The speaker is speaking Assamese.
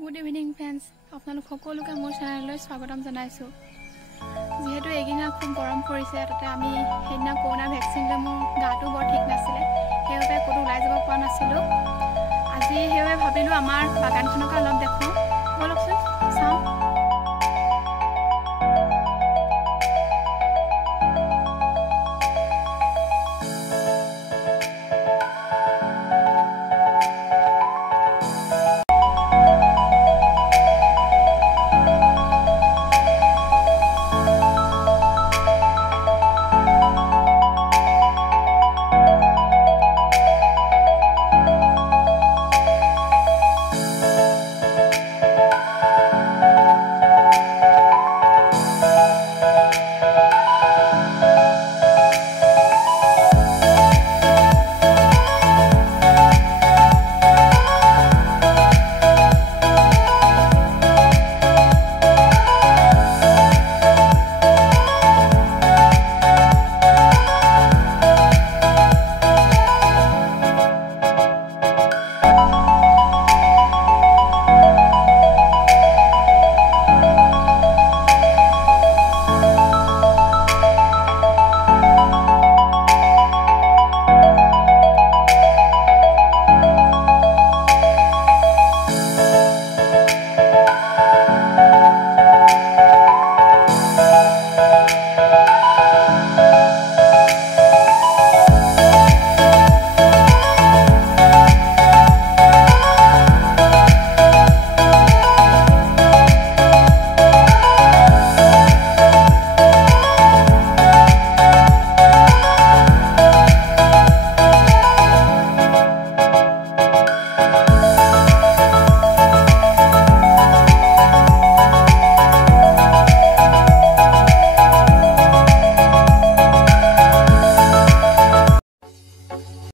গুড ইভিনিং ফ্ৰেণ্ডছ, আপোনালোক সকলোকে মোৰ চেনেললৈ স্বাগতম জনাইছোঁ। যিহেতু এইদিনা খুব গৰম পৰিছে, তাতে আমি সেইদিনা কৰোণা ভেকচিন লৈ মোৰ গাটো বৰ ঠিক নাছিলে, সেইবাবে ক'তো ওলাই যাব পৰা নাছিলোঁ। আজি সেইবাবে ভাবিলোঁ আমাৰ বাগানখনকে অলপ দেখোঁ, ব'লকচোন চাওঁ।